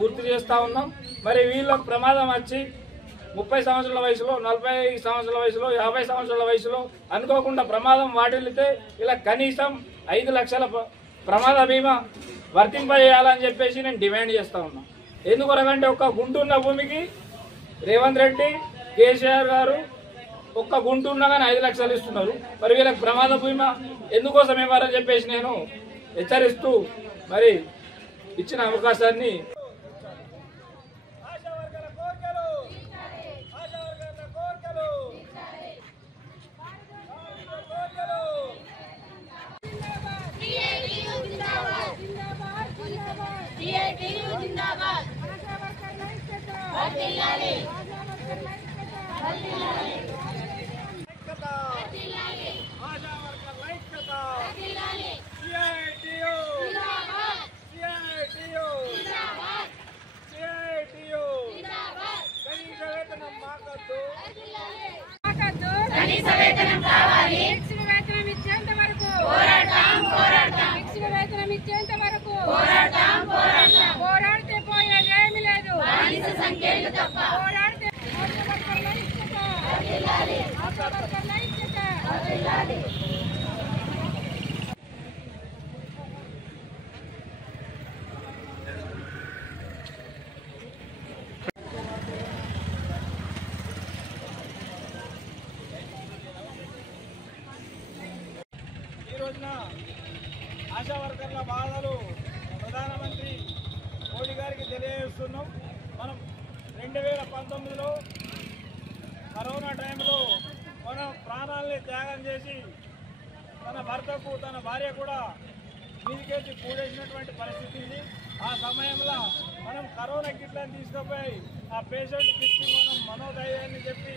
గుర్తు చేస్తా ఉన్నాం. మరి వీళ్ళకు ప్రమాదం వచ్చి 30 సంవత్సరాల వయసులో, 40 సంవత్సరాల వయసులో, 50 సంవత్సరాల వయసులో అనుకోకుండా ప్రమాదం వాటిల్లితే ఇలా కనీసం 5 లక్షల ప్రమాద బీమా వర్తింపజేయాలని చెప్పేసి నేను డిమాండ్ చేస్తా ఉన్నా. ఎందుకొరకంటే ఒక్క గుంటున్న భూమికి రేవంత్ రెడ్డి, కేసీఆర్ గారు ఒక్క గుంటున్నా కానీ 5 లక్షలు ఇస్తున్నారు. మరి వీళ్ళకి ప్రమాద బీమా ఎందుకోసం ఇవ్వాలని చెప్పేసి నేను హెచ్చరిస్తూ మరి ఇచ్చిన అవకాశాన్ని కనీస వేతనం కావాలి. ఫిక్స్డ్ వేతనం ఇచ్చేంత వరకు పోరాడతాం. ఫిక్స్డ్ వేతనం ఇచ్చేంత వరకు పోరాడతాం. పోరాడితే పోయేదేమీ లేదు. బానిస సంఖ్యలు తప్ప పోరాడితే ఆశా వర్కర్ల బాధలు ప్రధానమంత్రి మోడీ గారికి తెలియజేస్తున్నాం. మనం 2019లో కరోనా టైంలో మన ప్రాణాలని త్యాగం చేసి తన భర్తకు, తన భార్య కూడా మీదికేసి కూడేసినటువంటి పరిస్థితి ఉంది. ఆ సమయంలో మనం కరోనా కిట్లను తీసుకుపోయి ఆ పేషెంట్కి ఇచ్చి మనం మనోధైర్యాన్ని చెప్పి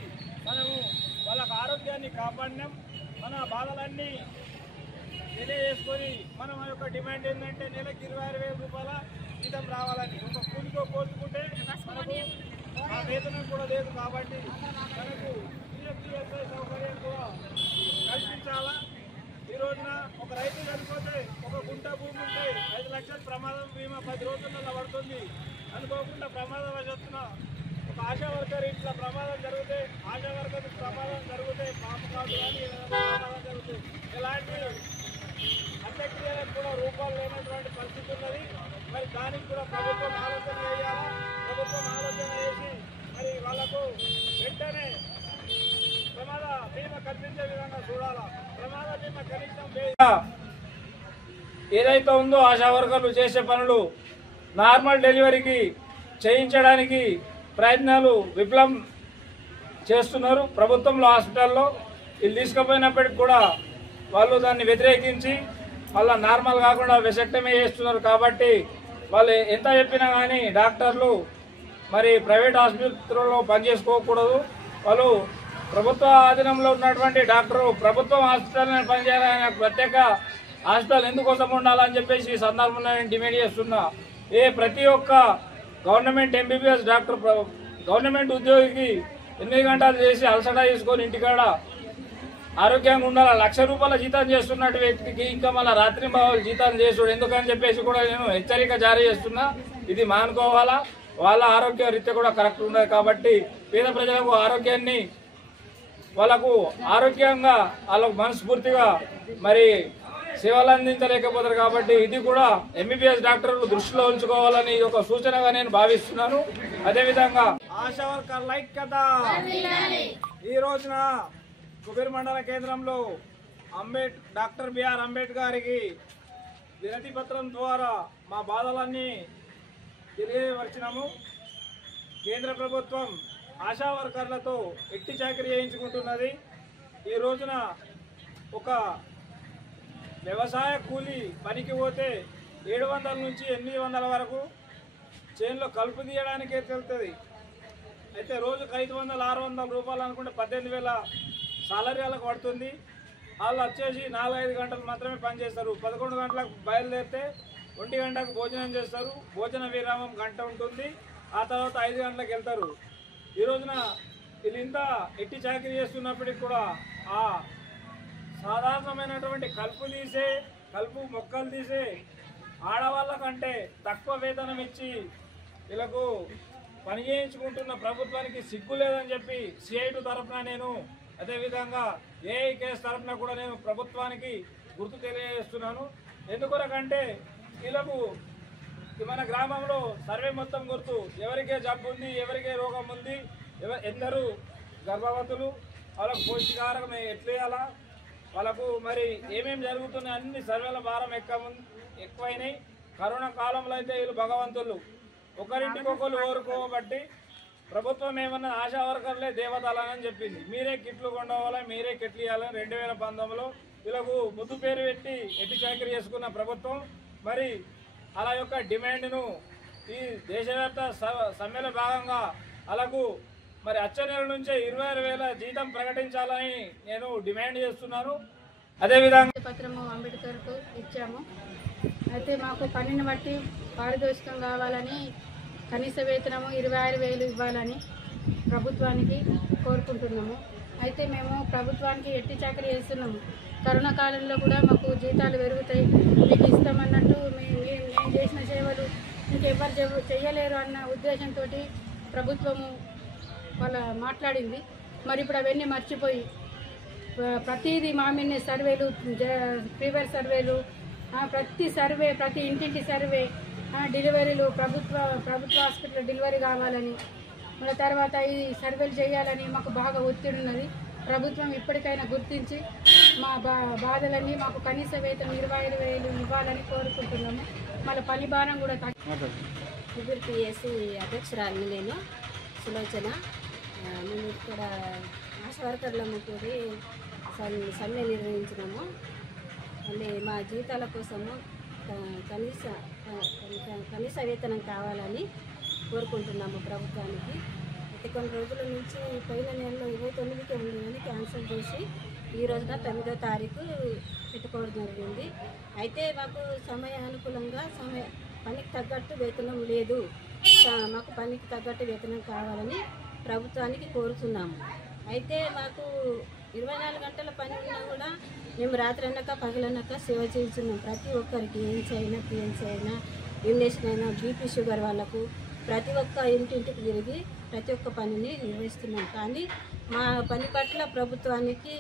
మనము వాళ్ళకు ఆరోగ్యాన్ని కాపాడినాం. మన బాధలన్నీ తెలియజేసుకొని మనం యొక్క డిమాండ్ ఏంటంటే నెలకు 26,000 రూపాయల జీతం రావాలని. ఒక కూలితో పోల్చుకుంటే మనకు ఆ వేతనం కూడా లేదు కాబట్టి మనకు పిఎఫ్ఎస్ఐ సౌకర్యం కూడా కల్పించాలా. ఈ రోజున ఒక రైతు చనిపోతే ఒక గుంట భూమి ఉంటే 5 లక్షల ప్రమాదం బీమా 10 రోజులలో పడుతుంది. అనుకోకుండా ప్రమాదవశాత్తున ఒక ఆశా వర్కర్ ఇంట్లో ప్రమాదం జరిగితే, ఆశా వర్కర్ ప్రమాదం జరిగితే, పాప కాదు కానీ ప్రమాదం జరిగితే ఎలాంటి అంత్యక్రియలకు కూడా రూపాలు లేనటువంటి పరిస్థితి ఉన్నది. మరి దానికి కూడా ప్రభుత్వం ఆలోచన చేయాలా. ప్రభుత్వం ఆలోచన చేసి మరి వాళ్లకు వెంటనే ప్రమాద బీమా కల్పించే విధంగా చూడాలా. ప్రమాద బీమా కనీసం ఏదైతే ఉందో ఆశా వర్కర్లు చేసే పనులు నార్మల్ డెలివరీకి చేయించడానికి ప్రయత్నాలు విఫలం చేస్తున్నారు. ప్రభుత్వంలో హాస్పిటల్లో వీళ్ళు తీసుకుపోయినప్పటికి కూడా వాళ్ళు దాన్ని వ్యతిరేకించి మళ్ళీ నార్మల్ కాకుండా వెసెక్టమీ చేస్తున్నారు. కాబట్టి వాళ్ళు ఎంత చెప్పినా కానీ డాక్టర్లు మరి ప్రైవేట్ ఆసుపత్రుల్లో పనిచేసుకోకూడదు. వాళ్ళు ప్రభుత్వ ఆధీనంలో ఉన్నటువంటి డాక్టరు ప్రభుత్వం హాస్పిటల్ని పనిచేయాలని ప్రత్యేక హాస్పిటల్ ఎందుకోసం ఉండాలని చెప్పేసి ఈ సందర్భంలో నేను డిమాండ్ చేస్తున్నా. ప్రతి ఒక్క గవర్నమెంట్ ఎంబీబీఎస్ డాక్టర్ గవర్నమెంట్ ఉద్యోగికి 8 గంటలు చేసి అలసట తీసుకొని ఇంటికాడ ఆరోగ్యంగా ఉండాలి. 1,00,000 రూపాయల జీతం చేస్తున్నట్టు వ్యక్తికి ఇంకా మళ్ళీ రాత్రి భావాలు జీతాలు చేసుడు ఎందుకని చెప్పేసి కూడా నేను హెచ్చరిక జారీ చేస్తున్నా. ఇది మానుకోవాలా. వాళ్ళ ఆరోగ్య రీత్యా కూడా కరెక్ట్ ఉండదు. కాబట్టి పేద ప్రజలకు ఆరోగ్యాన్ని వాళ్ళకు ఆరోగ్యంగా వాళ్ళకు మనస్ఫూర్తిగా మరి సేవలు అందించలేకపోతారు. కాబట్టి ఇది కూడా ఎంబీబీఎస్ డాక్టర్లు దృష్టిలో ఉంచుకోవాలని ఒక సూచనగా నేను భావిస్తున్నాను. అదేవిధంగా ఆశా వర్కర్ల ఐక్యత ఈ రోజున కుబేర్ మండల కేంద్రంలో డాక్టర్ బిఆర్ అంబేద్కర్ గారికి వినతి పత్రం ద్వారా మా బాధలన్నీ తెలియవచ్చినాము. కేంద్ర ప్రభుత్వం ఆశా వర్కర్లతో ఎట్టి చాకరీ చేయించుకుంటున్నది. ఈ రోజున ఒక వ్యవసాయ కూలి పనికి పోతే 700 నుంచి 800 వరకు చేనులో కలుపు తీయడానికే వెళ్తుంది. అయితే రోజుకు 500-600 రూపాయలు అనుకుంటే 18,000 సాలరీ వాళ్ళకి పడుతుంది. వాళ్ళు వచ్చేసి 4-5 గంటలు మాత్రమే పనిచేస్తారు. 11 గంటలకు బయలుదేరితే 1 గంటకు భోజనం చేస్తారు. భోజన విరామం గంట ఉంటుంది. ఆ తర్వాత 5 గంటలకు వెళ్తారు. ఈ రోజున వీళ్ళు ఇంత ఎట్టి చాకరీ చేస్తున్నప్పటికి కూడా ఆ సాధారణమైనటువంటి కలుపు మొక్కలు తీసే ఆడవాళ్ళ కంటే తక్కువ వేతనం ఇచ్చి వీళ్ళకు పని చేయించుకుంటున్న ప్రభుత్వానికి సిగ్గు లేదని చెప్పి CI2 తరఫున నేను, అదేవిధంగా AIKS తరఫున కూడా నేను ప్రభుత్వానికి గుర్తు తెలియజేస్తున్నాను. ఎందుకొరకంటే వీళ్ళకు మన గ్రామంలో సర్వే మొత్తం గుర్తు, ఎవరికే జబ్బు ఉంది, ఎవరికే రోగం ఉంది, ఎందరు గర్భవతులు, వాళ్ళకు పౌష్టికాహారం ఎట్లేయాలా, వాళ్ళకు మరి ఏమేమి జరుగుతున్నాయి అన్ని సర్వేల భారం ఎక్కువైనాయి. కరోనా కాలంలో అయితే వీళ్ళు భగవంతులు, ఒకరింటికి ఒకరు ఓరుకోబట్టి ప్రభుత్వం ఏమన్నా ఆశా వర్కర్లే దేవతలని చెప్పింది. మీరే కిట్లు కొండవాలి, మీరే కిట్లు ఇవ్వాలని 2019లో వీళ్ళకు ముద్దు పేరు పెట్టి ఎట్టి చాకరీ చేసుకున్న ప్రభుత్వం మరి అలా యొక్క డిమాండ్ను ఈ దేశవ్యాప్త సమ్మెల భాగంగా అలాగూ మరి వచ్చే నెల నుంచే 26,000 జీతం ప్రకటించాలని నేను డిమాండ్ చేస్తున్నాను. అదేవిధంగా పత్రము అంబేద్కర్కు ఇచ్చాము. అయితే మాకు పనిని బట్టి పారితోషికం కావాలని, కనీస వేతనము 26,000 ఇవ్వాలని ప్రభుత్వానికి కోరుకుంటున్నాము. అయితే మేము ప్రభుత్వానికి ఎట్టి చాకరీ చేస్తున్నాము. కరోనా కాలంలో కూడా మాకు జీతాలు పెరుగుతాయి, మీకు ఇస్తామన్నట్టు మేము చేసిన సేవలు ఇంకెవ్వరు చేయలేరు అన్న ఉద్దేశంతో ప్రభుత్వము వాళ్ళ మాట్లాడింది. మరి ఇప్పుడు అవన్నీ మర్చిపోయి ప్రతిదీ మా మీదనే సర్వేలు, ఫీవర్ సర్వేలు, ప్రతి ఇంటింటి సర్వే, డెలివరీలు, ప్రభుత్వ హాస్పిటల్ డెలివరీ కావాలని, మళ్ళీ తర్వాత ఈ సర్వేలు చేయాలని మాకు బాగా ఒత్తిడి ఉన్నది. ప్రభుత్వం ఇప్పటికైనా గుర్తించి మా బాధలన్నీ మాకు కనీస వేతనం 25,000 ఇవ్వాలని కోరుకుంటున్నాము. మళ్ళీ పని భారం కూడా PSC అధ్యక్షురాలిని నేను సులోచన. మేము ఇక్కడ ఆశా వర్కర్లము కూడి సమ్మె నిర్వహించినాము. మళ్ళీ మా జీతాల కోసము కనీస వేతనం కావాలని కోరుకుంటున్నాము ప్రభుత్వానికి. అయితే కొన్ని రోజుల నుంచి పోయిన నెలలో 29కి ఉంది అని క్యాన్సిల్ చేసి ఈ రోజున 9వ తారీఖు పెట్టుకోవడం జరిగింది. అయితే మాకు సమయానుకూలంగా పనికి తగ్గట్టు వేతనం లేదు, మాకు పనికి తగ్గట్టు వేతనం కావాలని ప్రభుత్వానికి కోరుతున్నాము. అయితే మాకు 24 గంటల పని ఉన్నా కూడా మేము రాత్రి అనక పగలనక సేవ చేస్తున్నాం. ప్రతి ఒక్కరికి ఏఎన్సీ అయినా, PNC అయినా, యూనినేషన్ అయినా, BP షుగర్ వాళ్ళకు ప్రతి ఒక్క ఇంటింటికి తిరిగి ప్రతి ఒక్క పనిని నిర్వహిస్తున్నాం. కానీ మా పని పట్ల ప్రభుత్వానికి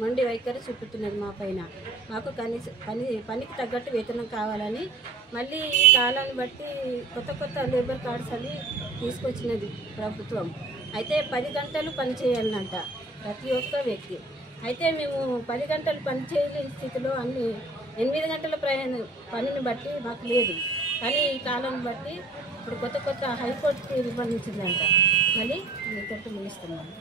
మొండి వైఖరి చూపుతున్నది మా పైన. మాకు పనికి తగ్గట్టు వేతనం కావాలని మళ్ళీ ఈ కాలాన్ని బట్టి కొత్త లేబర్ కార్డ్స్ అని తీసుకొచ్చినది ప్రభుత్వం. అయితే 10 గంటలు పని చేయాలనంట ప్రతి ఒక్క వ్యక్తి. అయితే మేము 10 గంటలు పని చేయలేని స్థితిలో 8 గంటల పనిని బట్టి మాకు లేదు. కానీ ఈ కాలాన్ని బట్టి ఇప్పుడు కొత్త హైకోర్టుకి నిర్బంధించిందంట. మళ్ళీ ఇక్కడితో ముగిస్తున్నాము.